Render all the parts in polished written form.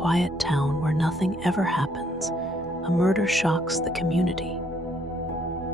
quiet town where nothing ever happens, a murder shocks the community.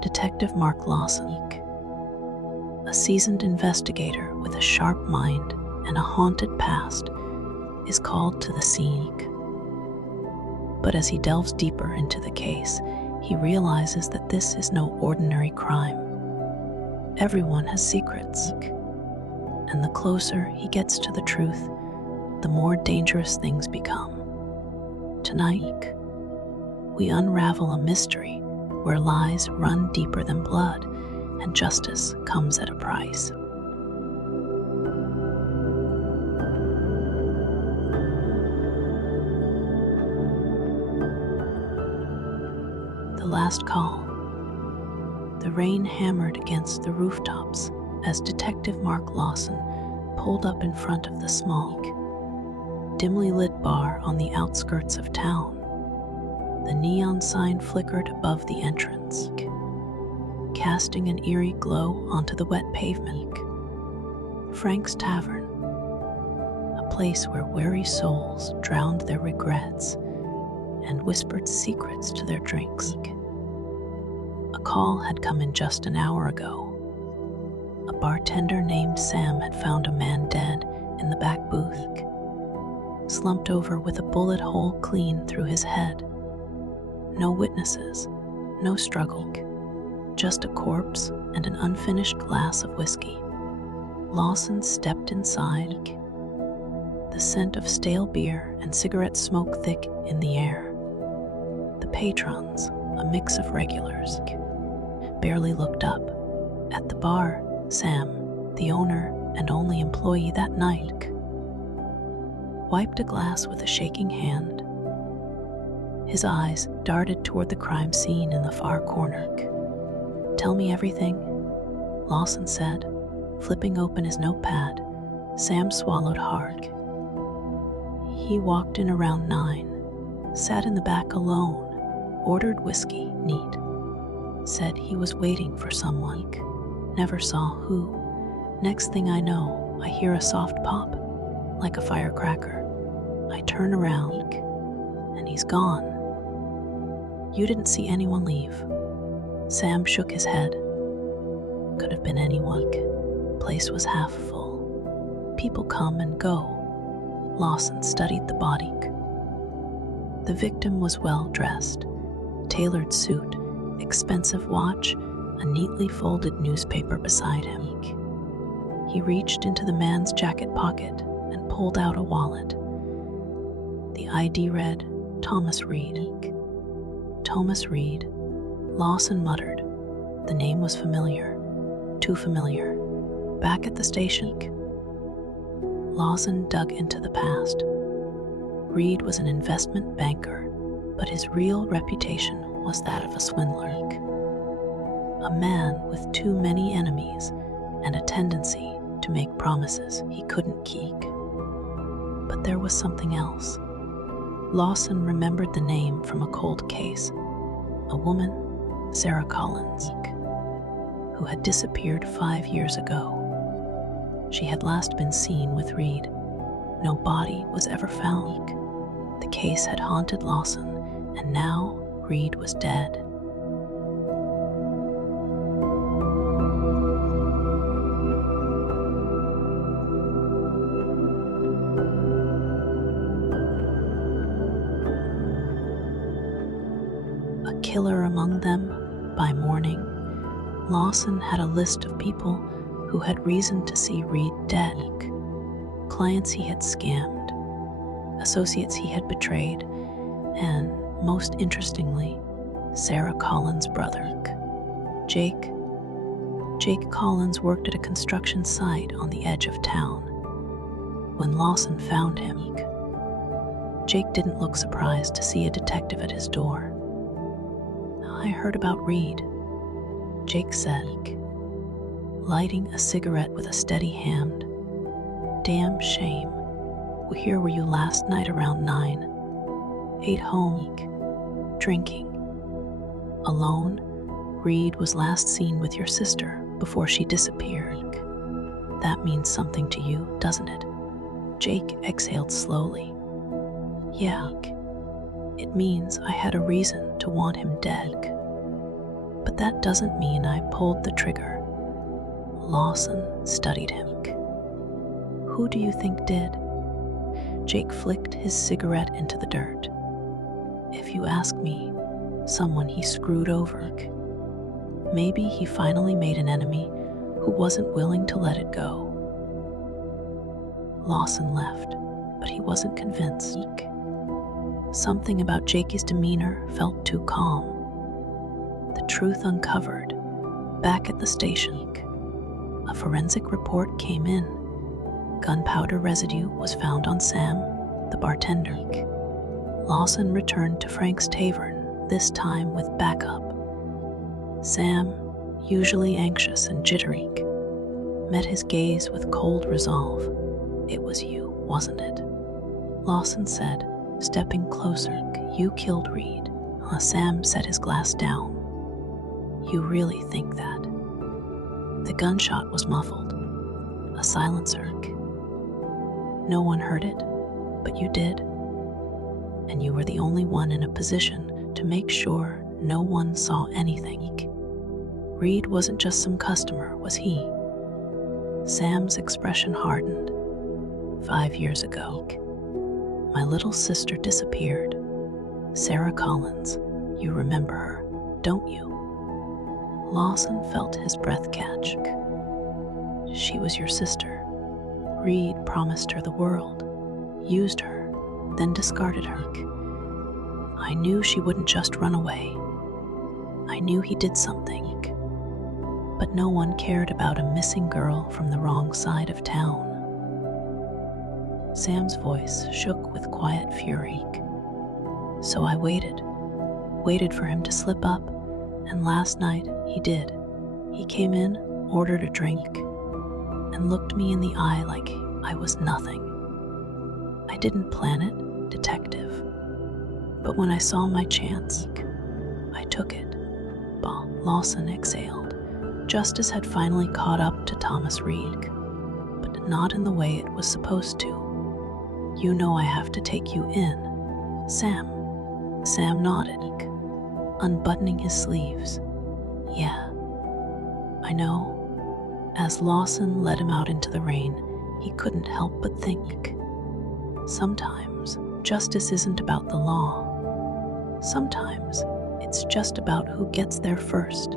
Detective Mark Lawson, a seasoned investigator with a sharp mind and a haunted past, is called to the scene. But as he delves deeper into the case, he realizes that this is no ordinary crime. Everyone has secrets, and the closer he gets to the truth, the more dangerous things become. Tonight, we unravel a mystery where lies run deeper than blood and justice comes at a price. The last call. The rain hammered against the rooftops as Detective Mark Lawson pulled up in front of the small, dimly lit bar on the outskirts of town. The neon sign flickered above the entrance, casting an eerie glow onto the wet pavement. Frank's Tavern, a place where weary souls drowned their regrets and whispered secrets to their drinks. A call had come in just an hour ago. A bartender named Sam had found a man dead in the back booth, slumped over with a bullet hole clean through his head. No witnesses, no struggle, just a corpse and an unfinished glass of whiskey. Lawson stepped inside, the scent of stale beer and cigarette smoke thick in the air. The patrons, a mix of regulars, barely looked up. At the bar, Sam, the owner and only employee that night, wiped a glass with a shaking hand. His eyes darted toward the crime scene in the far corner. "Tell me everything," Lawson said, flipping open his notepad. Sam swallowed hard. He walked in around 9, sat in the back alone, ordered whiskey, neat. Said he was waiting for someone, never saw who. Next thing I know, I hear a soft pop, like a firecracker. I turn around, and he's gone. You didn't see anyone leave? Sam shook his head. Could have been anyone. Place was half full. People come and go. Lawson studied the body. The victim was well dressed, tailored suit, expensive watch, a neatly folded newspaper beside him. He reached into the man's jacket pocket and pulled out a wallet. The ID read, Thomas Reed. Thomas Reed, Lawson muttered. The name was familiar, too familiar. Back at the station, Lawson dug into the past. Reed was an investment banker, but his real reputation was that of a swindler. A man with too many enemies and a tendency to make promises he couldn't keep. But there was something else. Lawson remembered the name from a cold case. A woman, Sarah Collins, who had disappeared 5 years ago. She had last been seen with Reed. No body was ever found. The case had haunted Lawson, and now Reed was dead. A killer among them by morning. Lawson had a list of people who had reason to see Reed dead. Clients he had scammed, associates he had betrayed, and, most interestingly, Sarah Collins' brother, Jake. Jake Collins worked at a construction site on the edge of town. When Lawson found him, Jake didn't look surprised to see a detective at his door. I heard about Reed, Jake said, lighting a cigarette with a steady hand. Damn shame. Here were you last night around 9. Ate home, drinking. Alone, Reed was last seen with your sister before she disappeared. That means something to you, doesn't it? Jake exhaled slowly. Yeah, it means I had a reason to want him dead. But that doesn't mean I pulled the trigger. Lawson studied him. Who do you think did? Jake flicked his cigarette into the dirt. If you ask me, someone he screwed over. Maybe he finally made an enemy who wasn't willing to let it go. Lawson left, but he wasn't convinced. Something about Jakey's demeanor felt too calm. The truth uncovered. Back at the station, a forensic report came in. Gunpowder residue was found on Sam, the bartender. Lawson returned to Frank's Tavern, this time with backup. Sam, usually anxious and jittery, met his gaze with cold resolve. It was you, wasn't it? Lawson said, stepping closer. You killed Reed. Sam set his glass down. You really think that? The gunshot was muffled. A silencer. No one heard it, but you did. And you were the only one in a position to make sure no one saw anything. Reed wasn't just some customer, was he? Sam's expression hardened. 5 years ago, my little sister disappeared. Sarah Collins, you remember her, don't you? Lawson felt his breath catch. She was your sister. Reed promised her the world, used her, then discarded her. I knew she wouldn't just run away. I knew he did something. But no one cared about a missing girl from the wrong side of town. Sam's voice shook with quiet fury. So I waited for him to slip up, and last night he did. He came in, ordered a drink, and looked me in the eye like I was nothing. I didn't plan it, detective. But when I saw my chance, I took it. Lawson exhaled. Justice had finally caught up to Thomas Reed, but not in the way it was supposed to. You know I have to take you in. Sam nodded, unbuttoning his sleeves. Yeah, I know. As Lawson led him out into the rain, he couldn't help but think. Sometimes justice isn't about the law. Sometimes it's just about who gets there first.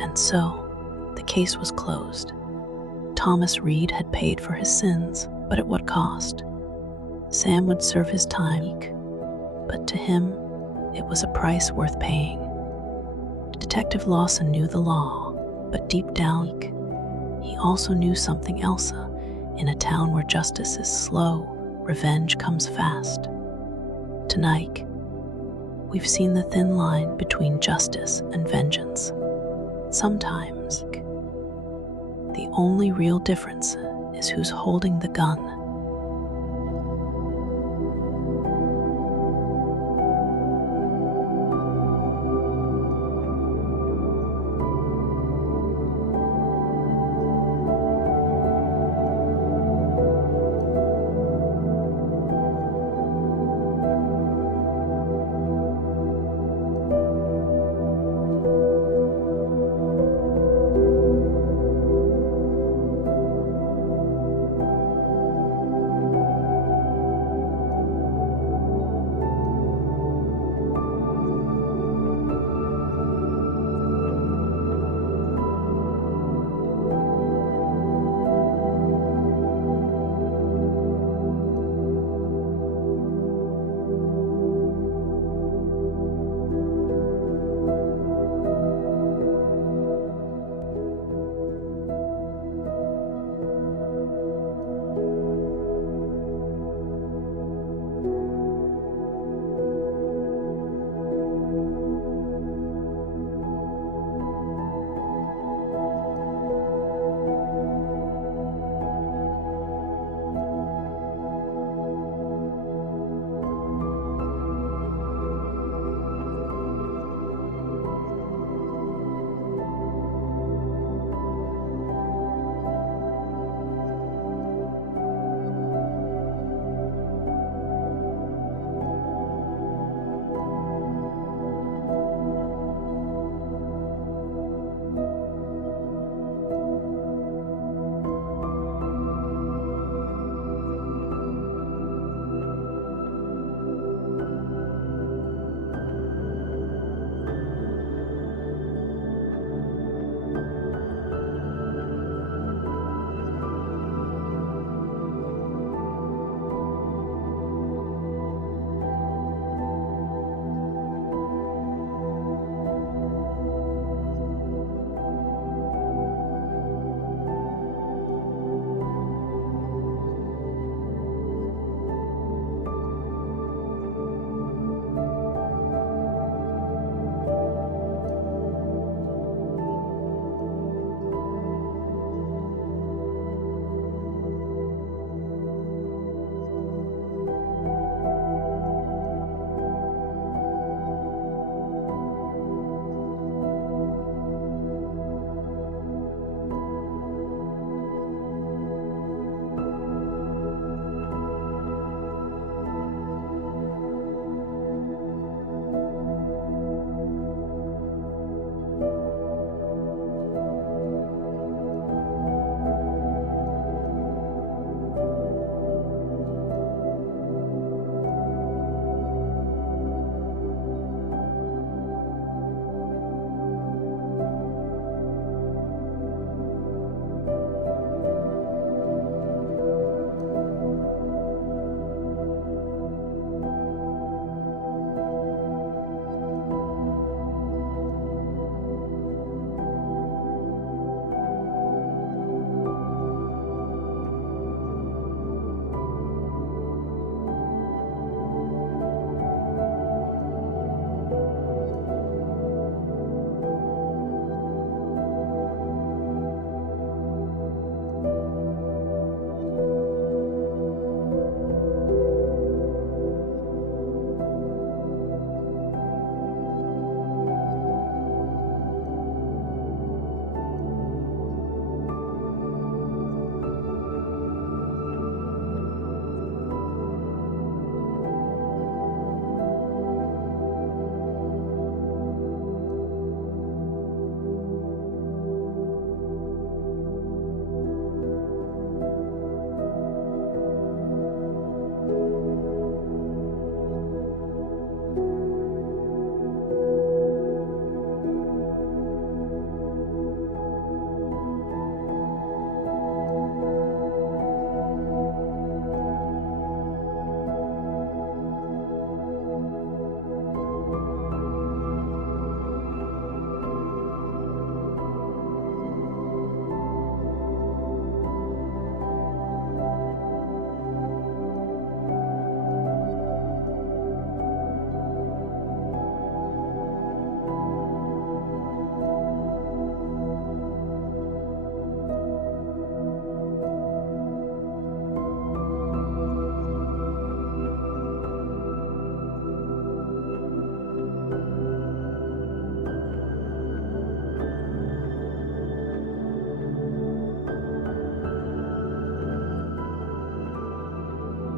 And so, the case was closed. Thomas Reed had paid for his sins, but at what cost? Sam would serve his time, but to him, it was a price worth paying. Detective Lawson knew the law, but deep down, he also knew something else. In a town where justice is slow, revenge comes fast. Tonight, we've seen the thin line between justice and vengeance. Sometimes, the only real difference is who's holding the gun.